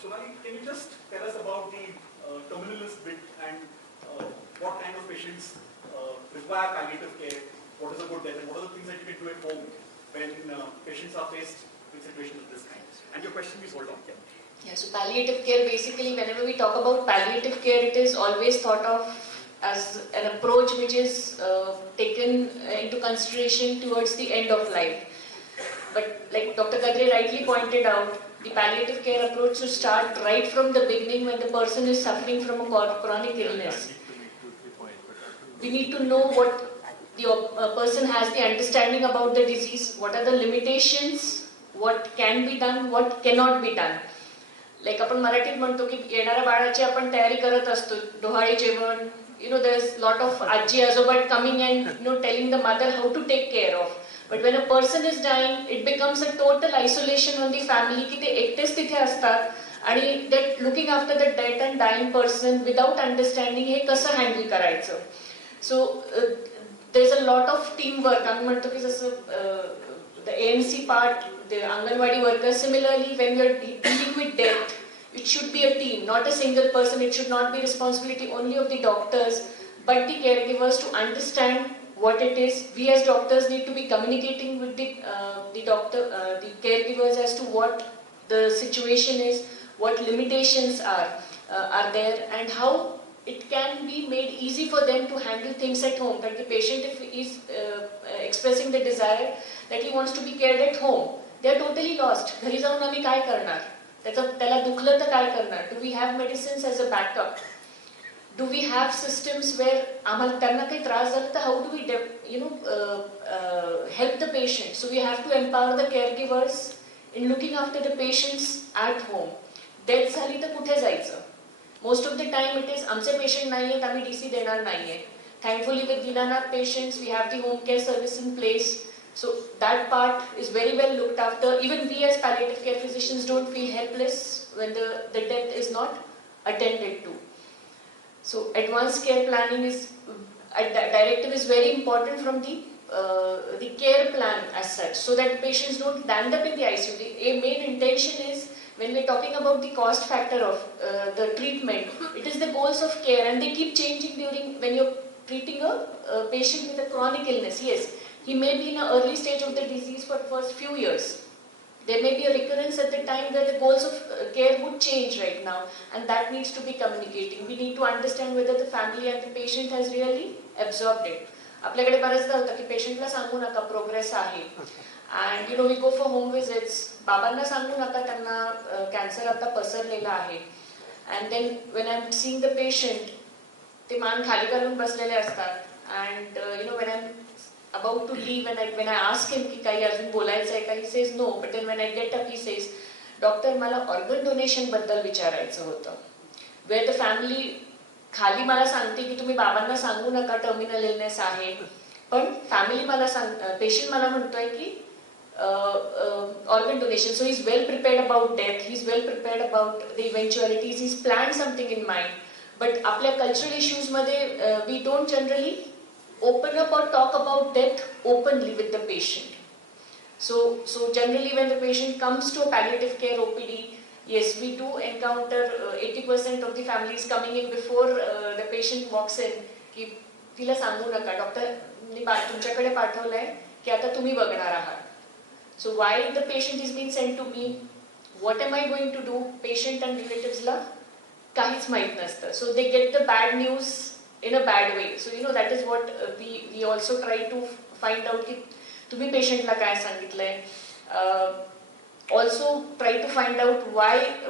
Sonali, can you just tell us about the terminalist bit and what kind of patients require palliative care? What is a good death and what are the things that you can do at home when patients are faced with situations of this kind? And your question is hold on. Yeah, so palliative care, basically whenever we talk about palliative care, it is always thought of as an approach which is taken into consideration towards the end of life. But like Dr. Kadre rightly pointed out, the palliative care approach should start right from the beginning when the person is suffering from a chronic illness. We need to know what the person has, the understanding about the disease, what are the limitations, what can be done, what cannot be done. Like आपण मराठीत म्हणतो की येणाऱ्या बाळाची आपण तयारी करत असतो, डोहाळे जेवण, there's lot of आजी आजोबा coming and telling the mother how to take care of. But when a person is dying, it becomes a total isolation on the family की ते एकटेच तिथे असतात आणि that looking after the dead and dying person without understanding हे कसं handle करायचं. So there's a lot of teamwork. आम्ही म्हणतो की जसं the ANC part, the Anganwadi workers, similarly when we are dealing with death, it should be a team, not a single person. It should not be responsibility only of the doctors, but the caregivers to understand what it is. We as doctors need to be communicating with the caregivers as to what the situation is, what limitations are there, and how it can be made easy for them to handle things at home. That the patient, if he is expressing the desire that he wants to be cared at home, they are totally lost. घरी जाऊन आम्ही काय करणार? त्याला दुखलं तर काय करणार? Do we have medicines as a backup? Do we have systems where आम्हाला त्यांना काही त्रास झाला तर how do we help the patient? So we have to empower the caregivers in looking after the patients at home. Death झाली तर कुठे जायचं? Most of the time it is आमचे patient नाही आहेत, आम्ही DC देणार नाही आहे. Thankfully with Dinanath patients we have the home care service in place. So that part is very well looked after. Even we as palliative care physicians don't feel helpless when the death is not attended to. So advanced care planning is, a directive is very important from the care plan as such, so that patients don't land up in the ICU. The main intention is, when we're talking about the cost factor of the treatment, it is the goals of care, and they keep changing when you're treating a patient with a chronic illness. Yes, he may be in an early stage of the disease for the first few years. There may be a recurrence at the time where the goals of care would change right now, and that needs to be communicating. We need to understand whether the family and the patient has really absorbed it. आपल्याकडे बरेचदा होतं की पेशंटला सांगू नका progress आहे, and we go for home visits. बाबांना सांगू नका त्यांना कॅन्सर आता पसरलेला आहे, and then when I'm seeing the patient, ते मान खाली करून बसलेले असतात, and when I'm about to leave and when I ask him की काही अजून बोलायचं आहे का, he says no, but then when I get up he says, doctor मला ऑर्गन डोनेशन बद्दल विचारायचं होतं. where the family खाली मला सांगते की तुम्ही बाबांना सांगू नका टर्मिनल इलनेस आहे, पण फॅमिली मला पेशंट मला म्हणतोय की organ donation. So he's well prepared about death, he's well prepared about the eventualities, he's planned something in mind. But आपल्या cultural issues मध्ये we don't generally open up or talk about death openly with the patient. So generally when the patient comes to a palliative care OPD, yes, we do encounter 80% of the families coming in before the patient walks in की तिला सांगू नका, doctor तुमच्याकडे पाठवलंय की आता तुम्ही बघणार आहात. So why the patient is being sent to me? What am I going to do? Patient and relatives ला काहीच माहित नसतं. So they get the bad news in a bad way. So that is what we also try to find out की तुम्ही पेशंटला काय सांगितलंय. Also try to find out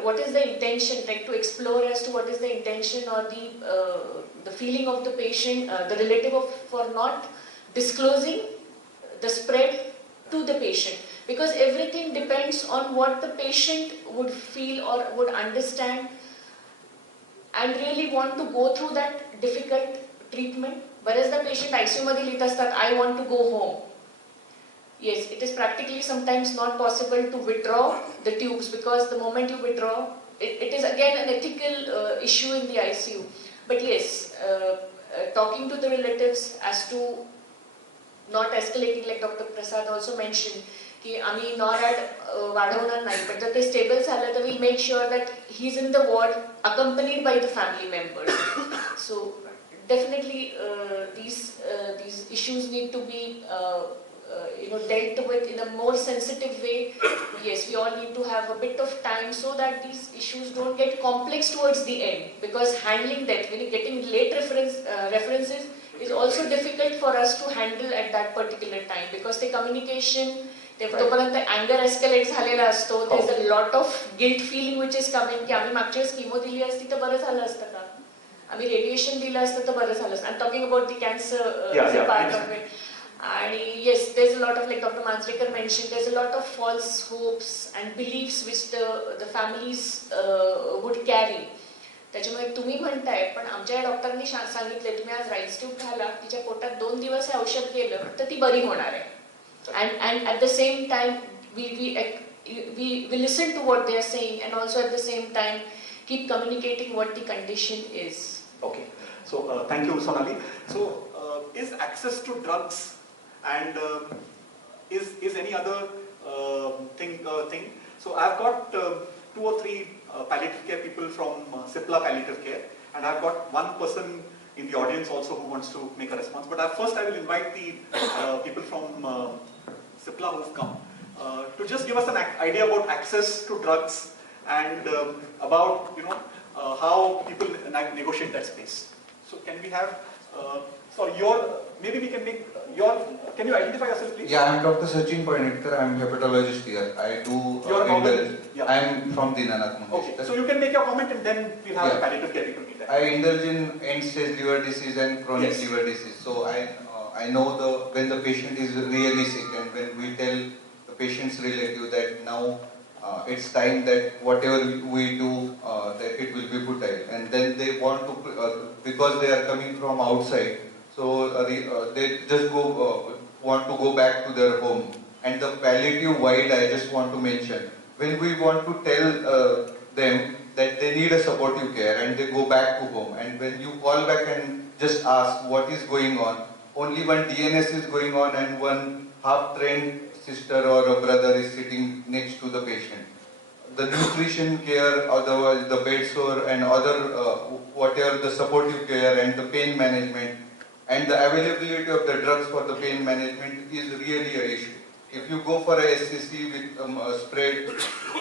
what is the intention, try to explore as to what is the intention or the feeling of the patient, the relative for not disclosing the spread to the patient, because everything depends on what the patient would feel or would understand and really want to go through that difficult treatment. Whereas the patient ICU मध्ये लिहित असतात, I want to go home. Yes, it is practically sometimes not possible to withdraw the tubes, because the moment you withdraw, it is again an ethical issue in the ICU. But yes, talking to the relatives as to not escalating, like Dr. Prasad also mentioned, की आम्ही नॉरॅड वाढवणार नाही, पण जर ते stable झालं तर we'll make sure that he is in the ward accompanied by the family members. So definitely these issues need to be dealt with in a more sensitive way. Yes, we all need to have a bit of time so that these issues don't get complex towards the end, because handling that, when getting late references is also difficult for us to handle at that particular time, because the communication, तोपर्यंत anger escalate झालेला असतो. There's a lot of guilt feeling which is coming की आम्ही मागच्या वेळेस किमो दिली असती तर बरं झालं असतं का, आम्ही रेडिएशन दिलं असतं तर बरं झालं असतं. I'm talking about the cancer part of it. आणि yes, there's a lot of, like Dr. Manjrekar mentioned, there's a lot of false hopes and beliefs which the families would carry. त्याच्यामुळे तुम्ही म्हणताय, पण आमच्या डॉक्टरांनी सांगितले तुम्ही आज राईस ट्यूब घाला, तिच्या पोटात 2 दिवस हे औषध केलं तर ती बरी होणार आहे. And at the same time we listen to what they are saying, and also at the same time keep communicating what the condition is. Okay, so thank you, Sonali. So is access to drugs and is any other thing? So I've got 2 or 3 palliative care people from Cipla Palliative Care, and I've got one person in the audience also who wants to make a response. But first I will invite the people from Cipla who've come to just give us an idea about access to drugs and about how people negotiate that space. So can we have maybe we can make can you identify yourself, please? Yeah, I'm Dr. Sachin Panitkar. I'm hepatologist here. I do I'm from Dinanath. Okay, so you can make your comment and then we'll have a palliative care people meet. I indulge in end-stage liver disease and chronic liver disease. So I know when the patient is really sick, and when we tell the patient's relative that now it's time that whatever we do, that it will be futile, and then they want to, because they are coming from outside, so they just want to go back to their home. And the palliative wide, I just want to mention, when we want to tell them that they need a supportive care and they go back to home, and when you call back and just ask what is going on, only one DNS is going on and one half-trained sister or a brother is sitting next to the patient. The nutrition care, otherwise the bed sore and other whatever the supportive care and the pain management and the availability of the drugs for the pain management is really an issue. If you go for a SCC with spread,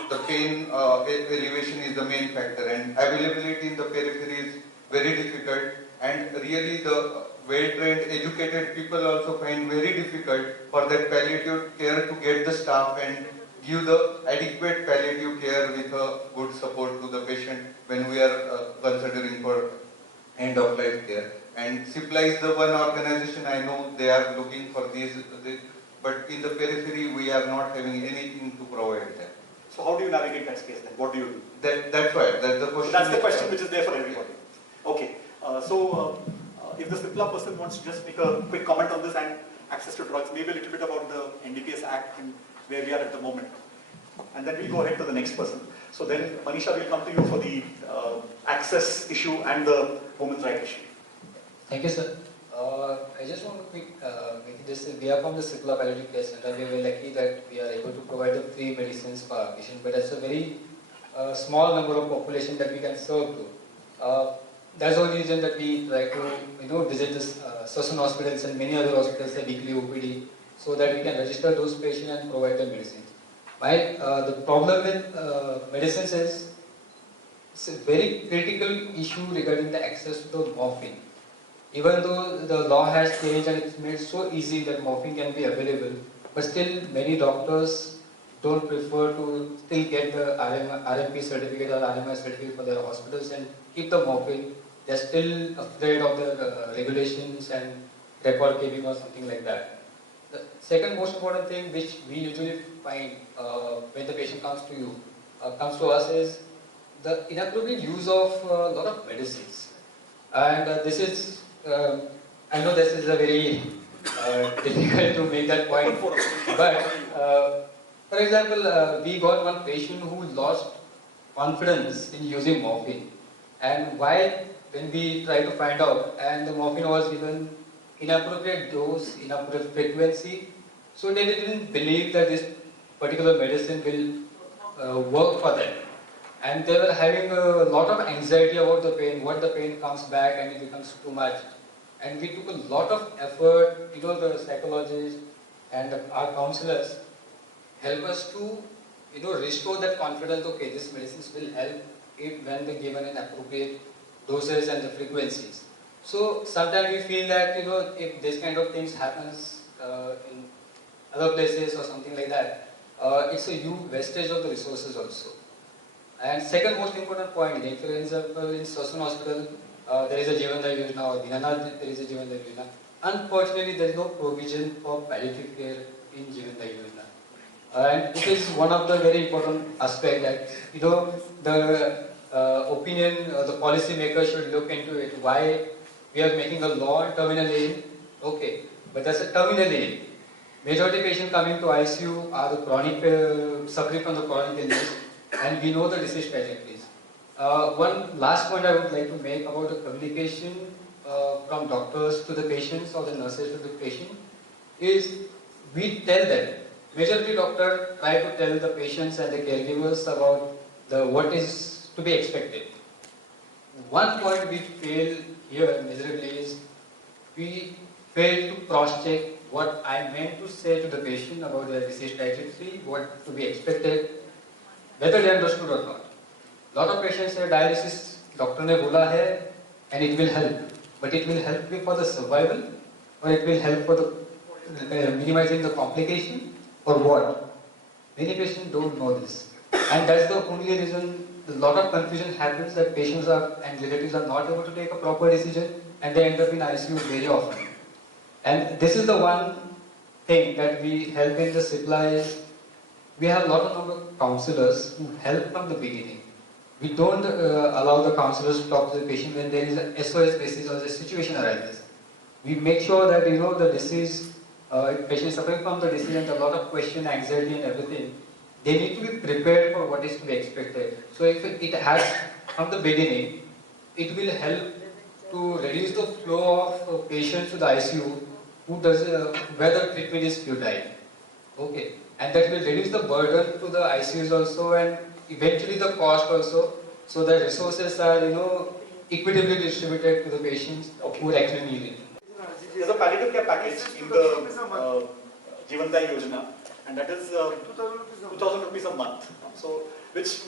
the pain elevation is the main factor, and availability in the periphery is very difficult, and really the well-trained, educated people also find very difficult for that palliative care to get the staff and give the adequate palliative care with a good support to the patient when we are considering for end-of-life care. And Cipla is the one organization I know they are looking for these, but in the periphery we are not having anything to provide them. So how do you navigate that space then? What do you do? That's right. That's the question. That's the question which is there for everybody. Okay. If the Cipla person wants to just make a quick comment on this and access to drugs, maybe a little bit about the NDPS Act and where we are at the moment. And then we'll go ahead to the next person. So then Manisha will come to you for the access issue and the women's rights issue. Thank you, sir. I just want to make this. We are from the Cipla Palliative Care Center. We are very lucky that we are able to provide the free medicines for our patients, but that's a very small number of population that we can serve to. That's the only reason that we try to visit this certain hospitals and many other hospitals, the weekly OPD, so that we can register those patients and provide them medicines. The problem with medicines is it's a very critical issue regarding the access to the morphine. Even though the law has changed and it's made so easy that morphine can be available, but still many doctors don't prefer to still get the RMP certificate or RMI certificate for their hospitals and keep the morphine. They're still afraid of the regulations and record keeping or something like that. The second most important thing which we usually find when the patient comes to us is the inappropriate use of a lot of medicines. And this is, I know this is a very difficult to make that point, but for example, we got one patient who lost confidence in using morphine, and why, when we tried to find out, and the morphine was given inappropriate dose, inappropriate frequency, so they didn't believe that this particular medicine will work for them. And they were having a lot of anxiety about the pain, what the pain comes back and it becomes too much. And we took a lot of effort, the psychologists and our counselors help us to, restore that confidence, okay, these medicines will help it when they're given in appropriate doses and the frequencies. So sometimes we feel that, if this kind of things happens in other places or something like that, it's a huge wastage of the resources also. And second most important point, like for example, in Sassoon Hospital, there is a Jeevandhar Yojana, or Dinanath, there is a Jeevandhar Yojana. Unfortunately, there is no provision for palliative care in Jeevandhar Yojana. And it is one of the very important aspects that, the opinion, the policy maker should look into it. Why we are making a law on terminal ill, okay, but that's a terminal ill. Majority patients coming to ICU are the chronic, suffering from the chronic illness, and we know the disease trajectories. One last point I would like to make about the communication from doctors to the patients or the nurses to the patient is we tell them. Majority doctor try to tell the patients and the caregivers about what is to be expected. One point we fail here miserably is we fail to cross-check what I meant to say to the patient about their disease trajectory, what to be expected, whether they understood or not. Lot of patients say dialysis, doctor ne bola hai and it will help. But it will help you for the survival or it will help for the minimizing the complication or what? Many patients don't know this. And that's the only reason a lot of confusion happens that patients and relatives are not able to take a proper decision and they end up in ICU very often. And this is the one thing that we help in the CIPLA is we have a lot of number of counselors who help from the beginning. We don't allow the counselors to talk to the patient when there is a SOS basis or the situation arises. We make sure that the disease, patient suffering from the disease and a lot of question, anxiety and everything, they need to be prepared for what is to be expected. So if it has from the beginning, it will help to reduce the flow of patients to the ICU where the treatment is futile. Okay, and that will reduce the burden to the ICUs also and eventually the cost also, so the resources are equitably distributed to the patients who actually need it. There's a palliative care package in the Jeevandhar Yojana, and that is 2,000 rupees a month. So, which,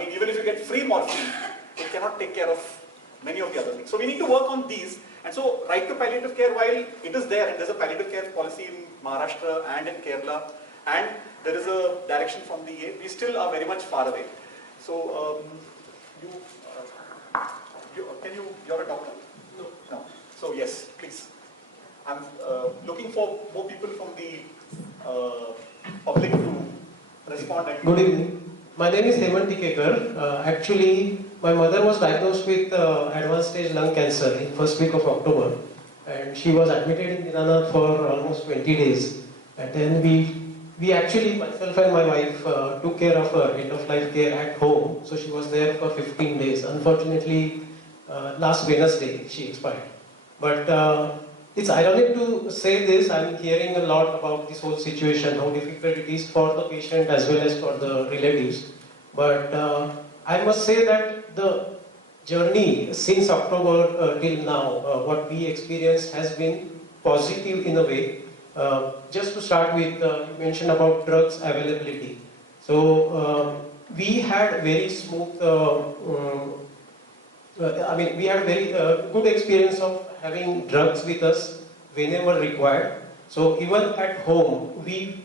even if you get free morphine, it cannot take care of many of the other things. So we need to work on these. And so, right to palliative care, while it is there, and there's a palliative care policy in Maharashtra and in Kerala, and there is a direction from the EA, we still are very much far away. So, you're a doctor? No. So yes, please. I'm looking for more people from the public to respond. Good evening. My name is Hemant Tikekar. Actually, my mother was diagnosed with advanced stage lung cancer in first week of October, and she was admitted in Dinanath for almost 20 days. And then we actually, myself and my wife, took care of her end-of-life care at home. So she was there for 15 days. Unfortunately, last Wednesday she expired. But it's ironic to say this. I'm hearing a lot about this whole situation, how difficult it is for the patient as well as for the relatives. But I must say that the journey since October till now, what we experienced has been positive in a way. Just to start with, you mentioned about drugs availability. So we had very smooth, we had very good experience of having drugs with us whenever required. So even at home, we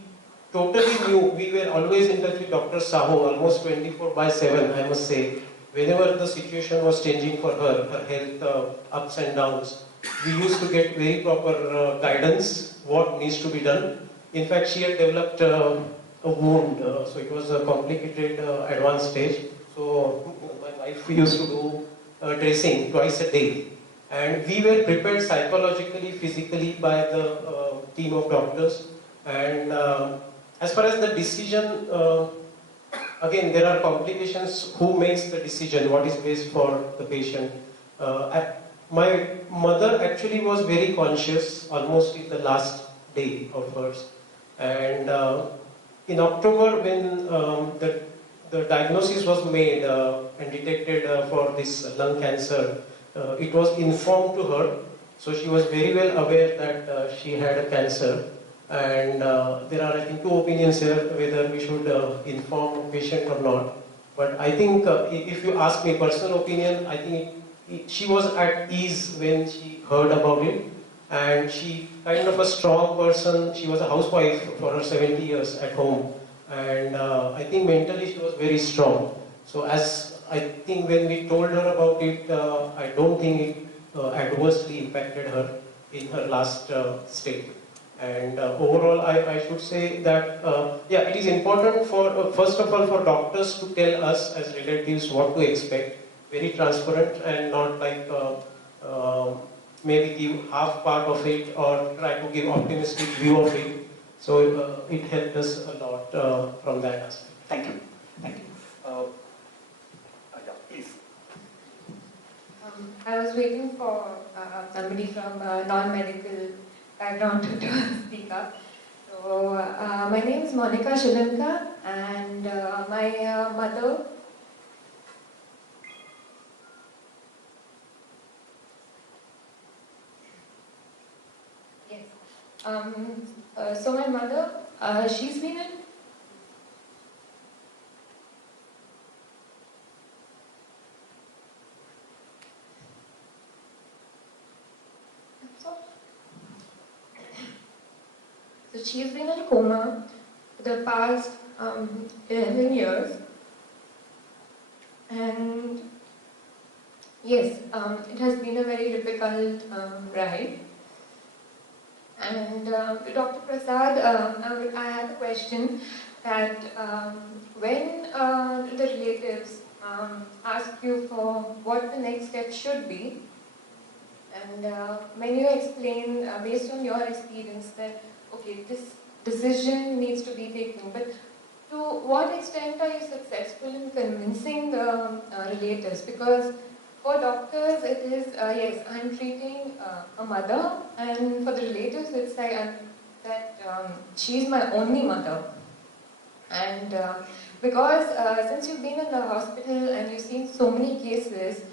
totally knew, we were always in touch with Dr. Saho, almost 24/7, I must say. Whenever the situation was changing for her health ups and downs, we used to get very proper guidance, what needs to be done. In fact, she had developed a wound, so it was a complicated advanced stage. So my wife used to do dressing twice a day. And we were prepared psychologically, physically by the team of doctors. And as far as the decision, again, there are complications. Who makes the decision? What is best for the patient? My mother actually was very conscious almost in the last day of hers. And in October, when the diagnosis was made and detected for this lung cancer, it was informed to her. So she was very well aware that she had a cancer. And there are, I think, two opinions here whether we should inform patient or not. But I think if you ask me personal opinion, I think she was at ease when she heard about it. And she kind of a strong person. She was a housewife for her 70 years at home. And I think mentally she was very strong. So as I think when we told her about it, I don't think it adversely impacted her in her last state. And overall, I should say that, yeah, it is important for, first of all, for doctors to tell us as relatives what to expect, very transparent and not like maybe give half part of it or try to give optimistic view of it. So it helped us a lot from that aspect. Thank you. Thank you. Yeah, please. I was waiting for somebody from a non-medical background to speak up. So, my name is Monica Shilanka, and my mother. Yes. So my mother, she's been in. So she's been in a coma for the past 11 years, and yes, it has been a very difficult ride. And Dr. Prasad, I have a question that when the relatives ask you for what the next step should be, and when you explain based on your experience that okay, this decision needs to be taken, but to what extent are you successful in convincing the relatives? Because for doctors, it is, yes, I'm treating a mother, and for the relatives, it's like she's my only mother. And because since you've been in the hospital and you've seen so many cases,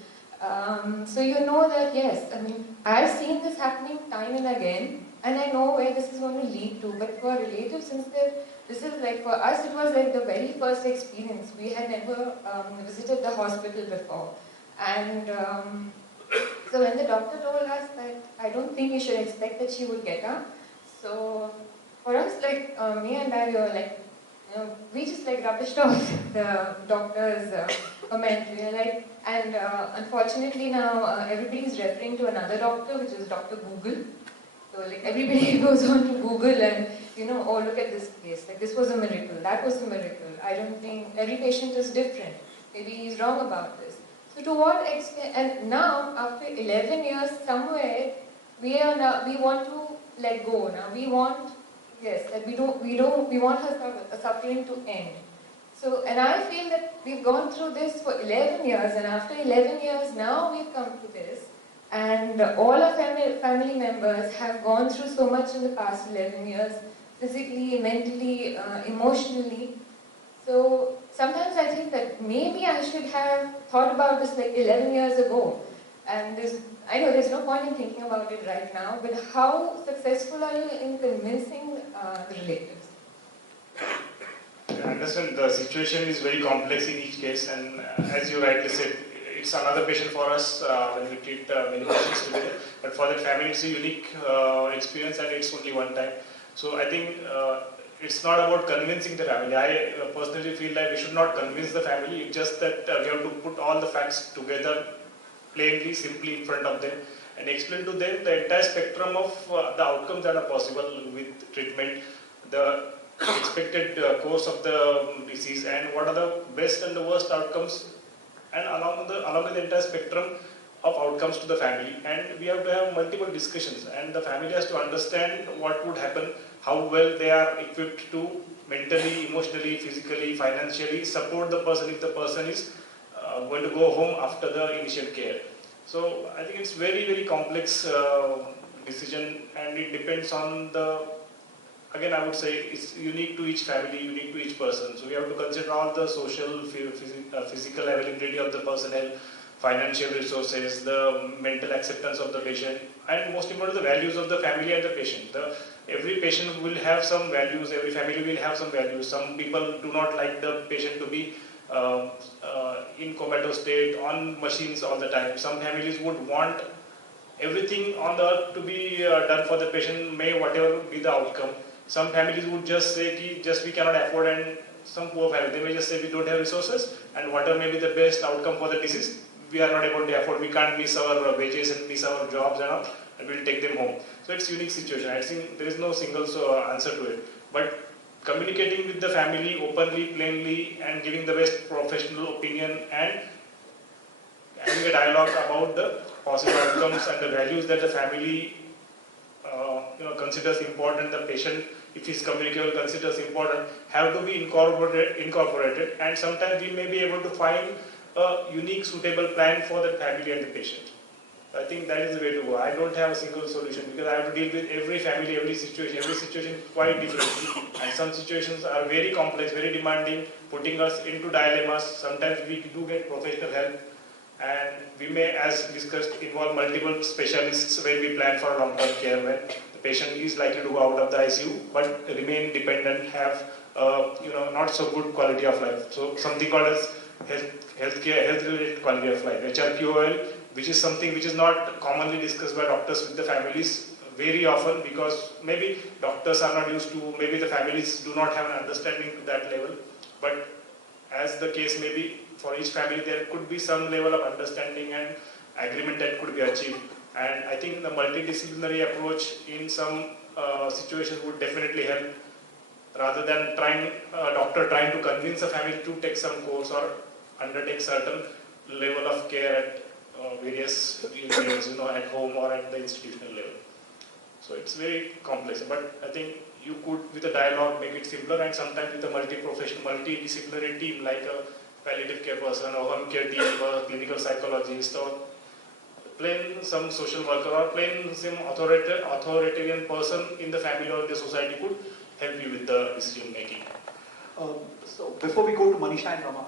so you know that, yes, I mean, I've seen this happening time and again, and I know where this is going to lead to. But for relatives, since this is like, for us, it was like the very first experience. We had never visited the hospital before. And so when the doctor told us that I don't think we should expect that she would get up, so for us, like me and I, we were like, you know, we just like rubbished off the doctor's comment. We were like, and unfortunately now everybody is referring to another doctor, which is Dr. Google. So like everybody goes on to Google and, you know, oh, look at this case. Like this was a miracle, that was a miracle. I don't think, every patient is different. Maybe he's wrong about this. So to what extent, and now after 11 years somewhere, we want to let go now. We want, yes, that we want her suffering to end. So, and I feel that we've gone through this for 11 years, and after 11 years now we've come to this. And all our family members have gone through so much in the past 11 years, physically, mentally, emotionally. So sometimes I think that maybe I should have thought about this like 11 years ago. And I know there's no point in thinking about it right now, but how successful are you in convincing the relatives? I understand the situation is very complex in each case, and as you rightly said, it's another patient for us when we treat many patients together. But for the family, it's a unique experience, and it's only one time. So I think it's not about convincing the family. I personally feel that we should not convince the family. It's just that we have to put all the facts together, plainly, simply in front of them, and explain to them the entire spectrum of the outcomes that are possible with treatment, the expected course of the disease, and what are the best and the worst outcomes, and along with the entire spectrum of outcomes to the family. And we have to have multiple discussions, and the family has to understand what would happen, how well they are equipped to mentally, emotionally, physically, financially support the person if the person is going to go home after the initial care. So I think it's very, very complex decision, and it depends on the again, I would say it's unique to each family, unique to each person. So we have to consider all the social, physical availability of the personnel, financial resources, the mental acceptance of the patient, and most important, the values of the family and the patient. Every patient will have some values, every family will have some values. Some people do not like the patient to be in comatose state, on machines all the time. Some families would want everything on the earth to be done for the patient, may whatever be the outcome. Some families would just say ki just we cannot afford, and some poor family, they may just say we don't have resources, and whatever may be the best outcome for the disease, we are not able to afford, we can't miss our wages and miss our jobs and all, and we'll take them home. So it's a unique situation. I think there is no single answer to it. But communicating with the family openly, plainly, and giving the best professional opinion and having a dialogue about the possible outcomes and the values that the family considers important, the patient, if he's communicable, considers important, have to be incorporated, and sometimes we may be able to find a unique, suitable plan for the family and the patient. I think that is the way to go. I don't have a single solution because I have to deal with every family, every situation is quite different. And some situations are very complex, very demanding, putting us into dilemmas. Sometimes we do get professional help, and we may, as discussed, involve multiple specialists when we plan for long-term care, when the patient is likely to go out of the ICU but remain dependent, have not so good quality of life. So something called as health-related quality of life, HRQOL, which is something which is not commonly discussed by doctors with the families very often, because maybe doctors are not used to, maybe the families do not have an understanding to that level. But as the case may be, for each family there could be some level of understanding and agreement that could be achieved. And I think the multidisciplinary approach in some situations would definitely help, rather than a doctor trying to convince a family to take some course or undertake certain level of care at various levels, at home or at the institutional level. So it's very complex, but I think you could, with a dialogue, make it simpler, and sometimes with a multi-professional, multidisciplinary team like a palliative care person or home care team or a clinical psychologist or plain some social worker or plain some authoritarian person in the family or the society could help you with the decision making. So before we go to Manisha and Rama,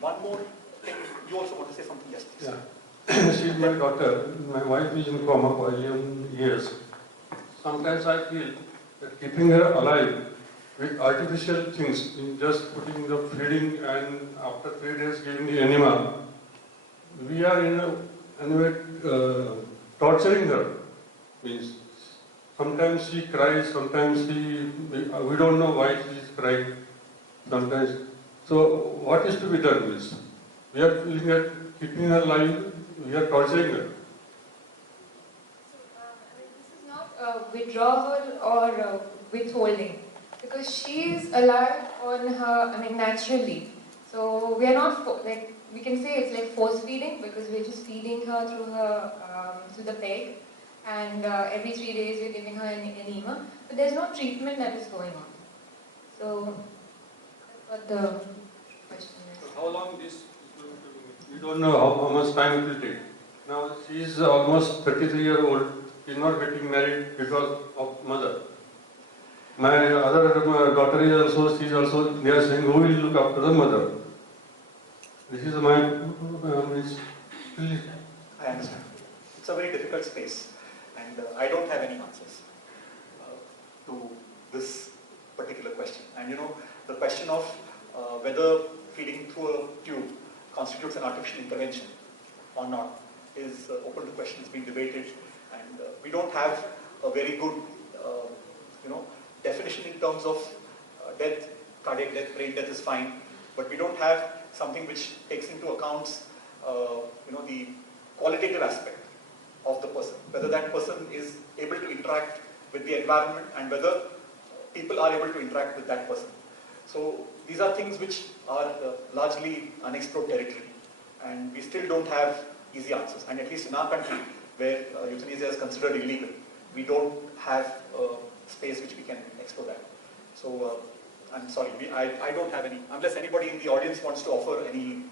one more thing, you also want to say something? Yes, please. Yeah. She is my daughter. My wife is in coma for 11 years. Sometimes I feel that keeping her alive with artificial things, in just putting the feeding and after 3 days giving the enema, we are in a way torturing her. Means sometimes she cries, sometimes we don't know why she is crying. Sometimes, so what is to be done? Means we are looking at keeping her alive, we are torturing her. This is not withdrawal or withholding, because she is alive on her, naturally. So we are not, we can say it's like force feeding, because we're just feeding her through the peg, and every 3 days we're giving her an enema, but there's no treatment that is going on. So that's what the question is. So how long this is going to be? We don't know how much time it will take. Now she is almost 33-year-old. She is not getting married because of mother. My other daughter is also, she is also, they are saying, who will look after the mother? This is my, I understand. It's a very difficult space, and I don't have any answers to this particular question. And the question of whether feeding through a tube constitutes an artificial intervention or not is open to question. It's being debated, and we don't have a very good, definition in terms of death, cardiac death, brain death is fine, but we don't have something which takes into account, the qualitative aspect of the person, whether that person is able to interact with the environment and whether people are able to interact with that person. So these are things which are largely unexplored territory, and we still don't have easy answers. And at least in our country, where euthanasia is considered illegal, we don't have a space which we can explore that. So I'm sorry, I don't have any, unless anybody in the audience wants to offer any.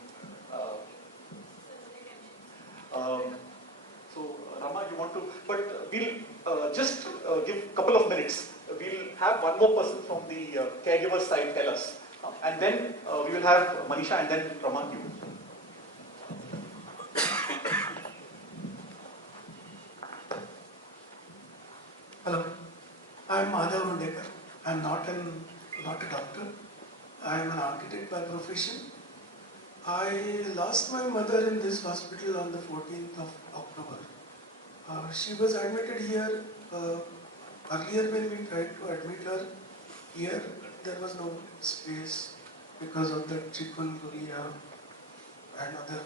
So Rama, you want to, but we'll just give a couple of minutes. We'll have one more person from the caregiver side tell us. And then we will have Manisha and then Raman you. Hello, I am Madhav Rundekar. I am not a doctor. I am an architect by profession. I lost my mother in this hospital on the 14th of October. She was admitted here earlier when we tried to admit her here. There was no space because of the chikungunya and other.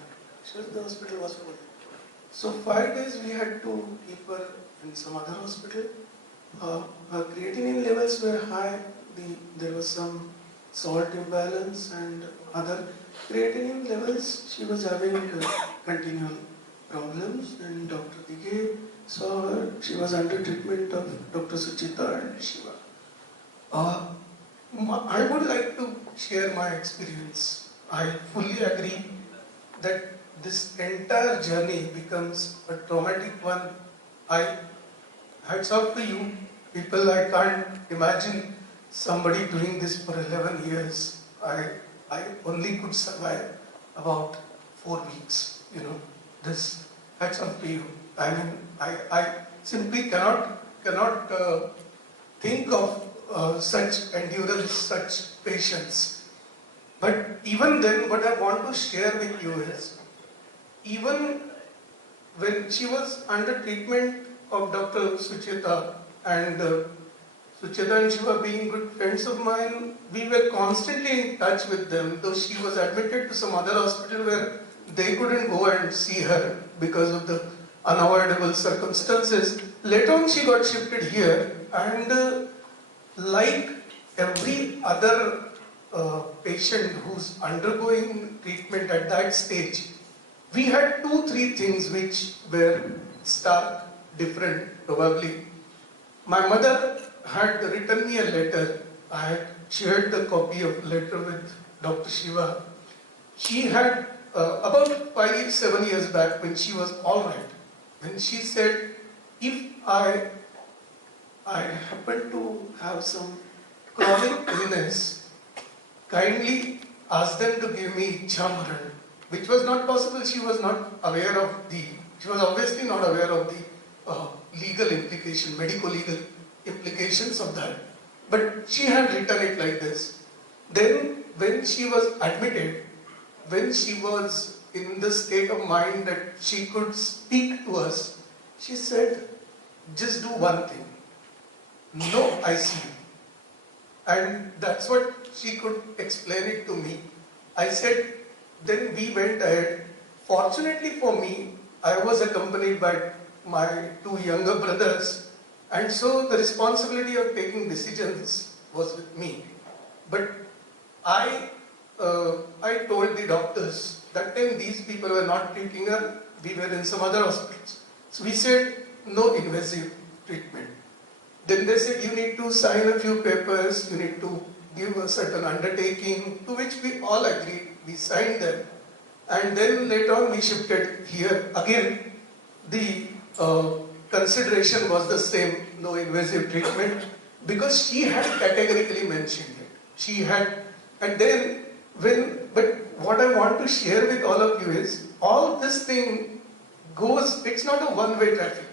The hospital was full. So 5 days we had to keep her in some other hospital. Her creatinine levels were high. There was some salt imbalance and other creatinine levels. She was having continual problems, and Dr. Dige saw her. She was under treatment of Dr. Suchita and Shiva. I would like to share my experience. I fully agree that this entire journey becomes a traumatic one. Hats off to you people. I can't imagine somebody doing this for 11 years. I only could survive about 4 weeks, this hats off to you. I mean, I simply cannot think of such endurance, such patience. But even then, what I want to share with you is, even when she was under treatment of Dr. Sucheta, and Sucheta and Shiva being good friends of mine, we were constantly in touch with them, though she was admitted to some other hospital where they couldn't go and see her because of the unavoidable circumstances. Later on she got shifted here, and like every other patient who's undergoing treatment at that stage, we had 2-3 things which were stark different probably. My mother had written me a letter. I had shared the copy of letter with Dr. Shiva. She had, about 5-7 years back when she was alright, when she said, if I happen to have some chronic illness, kindly ask them to give me Ichhamran, which was not possible. She was not aware of she was obviously not aware of the legal implication, medico-legal implications of that. But she had written it like this. Then when she was admitted, when she was in the state of mind that she could speak to us, she said, just do one thing, no ICU. And that's what she could explain it to me. I said, then we went ahead. Fortunately for me, I was accompanied by my 2 younger brothers, and so the responsibility of taking decisions was with me. But I told the doctors, that time these people were not treating her, we were in some other hospitals. So we said, no invasive treatment. Then they said, you need to sign a few papers, you need to give a certain undertaking, to which we all agreed. We signed them. And then later on we shifted here. Again, the consideration was the same, no invasive treatment, because she had categorically mentioned it. She had, and then but what I want to share with all of you is, all this thing goes, it's not a one-way traffic.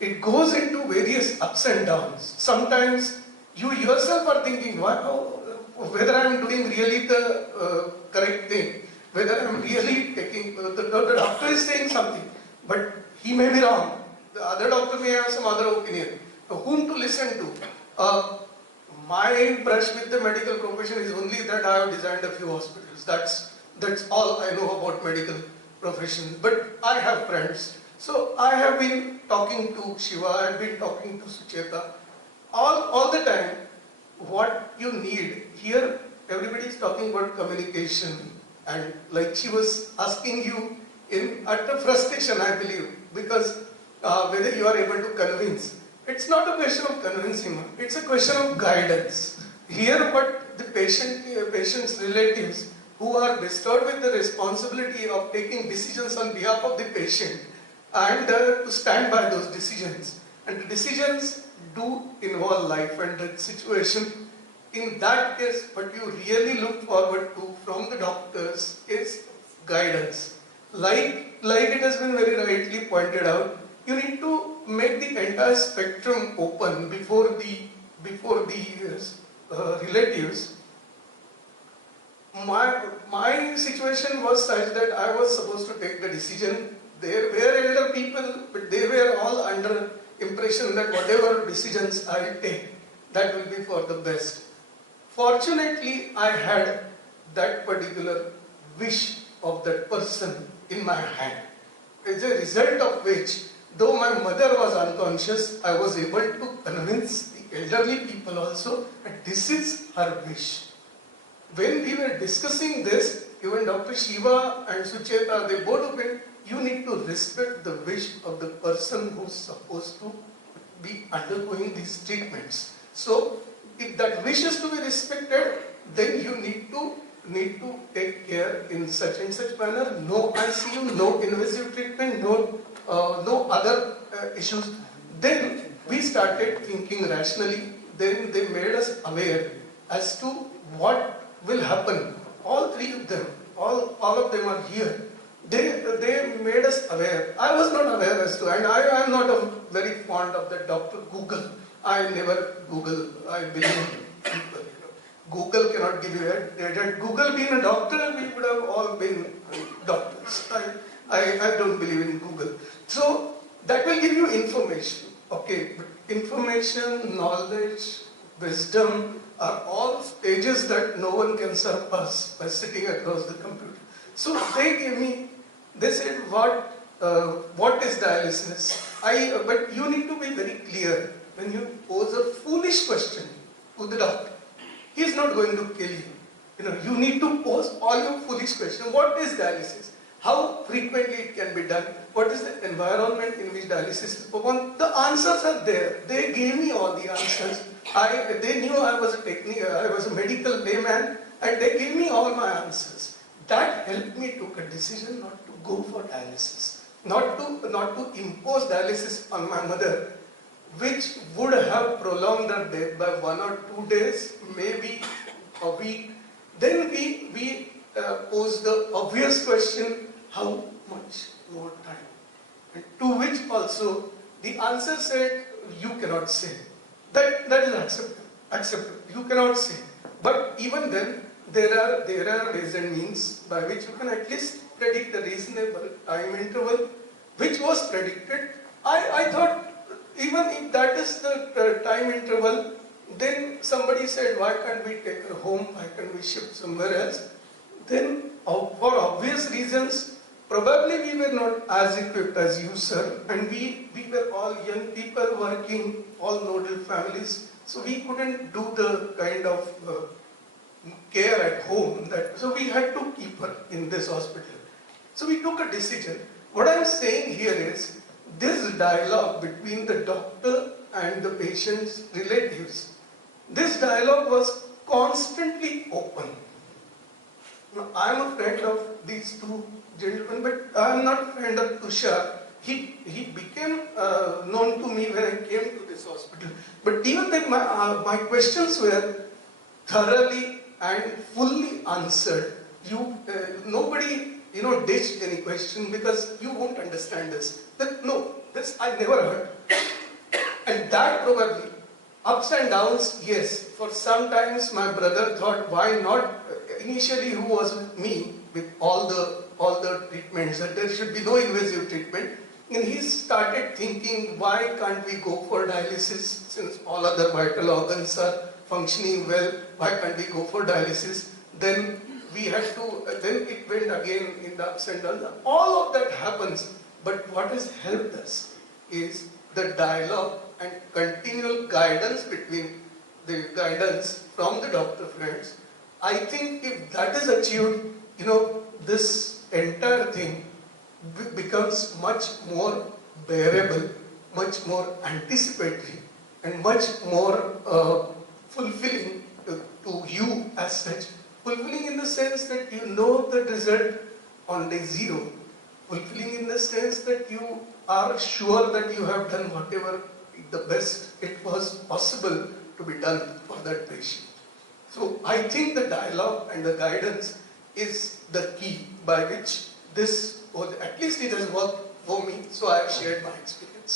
It goes into various ups and downs. Sometimes you yourself are thinking, whether I am doing really the correct thing, whether I am really taking, the doctor is saying something, but he may be wrong. The other doctor may have some other opinion. Whom to listen to? My brush with the medical profession is only that I have designed a few hospitals. That's all I know about medical profession. But I have friends. So I have been talking to Shiva, I have been talking to Sucheta. All the time, what you need, here everybody is talking about communication, and like she was asking you in utter frustration, I believe, because whether you are able to convince. It's not a question of convincing, it's a question of guidance. Here what the patient's relatives who are bestowed with the responsibility of taking decisions on behalf of the patient and to stand by those decisions. And the decisions do involve life and death situation. In that case, what you really look forward to from the doctors is guidance. Like it has been very rightly pointed out, you need to make the entire spectrum open before the relatives. My situation was such that I was supposed to take the decision. There were elder people, but they were all under impression that whatever decisions I take, that will be for the best. Fortunately, I had that particular wish of that person in my hand. As a result of which, though my mother was unconscious, I was able to convince the elderly people also that this is her wish. When we were discussing this, even Dr. Shiva and Sucheta, they both went, you need to respect the wish of the person who's supposed to be undergoing these treatments. So, if that wish is to be respected, then you need to take care in such and such manner. No ICU, no invasive treatment, no other issues. Then we started thinking rationally. Then they made us aware as to what will happen. All three of them, all of them are here. They made us aware. I was not aware as to, and I am not very fond of the Dr. Google. I never Google. I believe in people. Google cannot give you a. Had Google been a doctor, we would have all been doctors. I don't believe in Google. So that will give you information. Okay, but information, knowledge, wisdom are all stages that no one can surpass by sitting across the computer. So they said, what is dialysis? But you need to be very clear when you pose a foolish question to the doctor. He is not going to kill you. You need to pose all your foolish questions. What is dialysis? How frequently it can be done? What is the environment in which dialysis is performed? The answers are there. They gave me all the answers. They knew I was a medical layman, and they gave me all my answers. That helped me take a decision not to go for dialysis, not to impose dialysis on my mother, which would have prolonged her death by 1 or 2 days, maybe a week. Then we posed the obvious question, how much more time? And to which also the answer said, you cannot say. That is acceptable. You cannot say. But even then, there are ways and means by which you can at least predict a reasonable time interval, which was predicted. I thought, even if that is the time interval, then somebody said, why can't we take her home? Why can't we shift somewhere else? Then, for obvious reasons, probably we were not as equipped as you, sir, and we were all young people working, all nodal families, so we couldn't do the kind of care at home. So we had to keep her in this hospital. So we took a decision. What I am saying here is, this dialogue between the doctor and the patient's relatives, this dialogue was constantly open. Now, I am a friend of these two gentlemen, but I am not a friend of Tushar. He became known to me when I came to this hospital. But even then, my questions were thoroughly and fully answered. Nobody ditched any question because you won't understand this. This I never heard. And that probably, ups and downs, yes. For sometimes my brother thought, why not? Initially, who was with me with all the treatments, that there should be no invasive treatment. And he started thinking, why can't we go for dialysis since all other vital organs are functioning well? Why can't we go for dialysis? Then then it went again in the ups and downs. All of that happens. But what has helped us is the dialogue and continual guidance from the doctor friends. I think if that is achieved, this entire thing becomes much more bearable, much more anticipatory, and much more fulfilling to you as such. Fulfilling in the sense that you know the result on day 0. Fulfilling in the sense that you are sure that you have done whatever the best it was possible to be done for that patient. So I think the dialogue and the guidance is the key by which this was, at least it has worked for me, so I have shared my experience.